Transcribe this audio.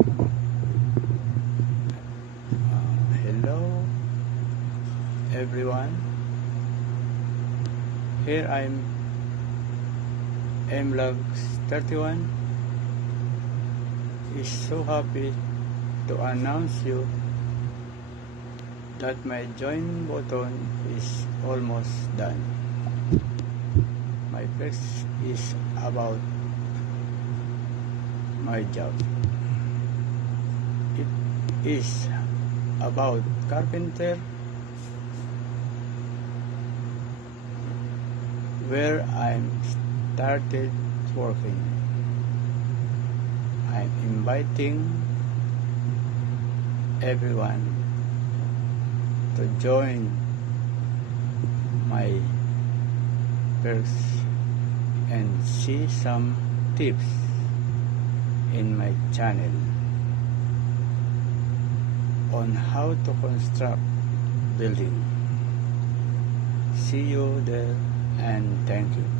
Hello everyone, here I'm mlogs31 is so happy to announce you that my join button is almost done. My first is about my job. It is about carpenter, where I'm started working. I'm inviting everyone to join my works and see some tips in my channel on how to construct building. See you there and thank you.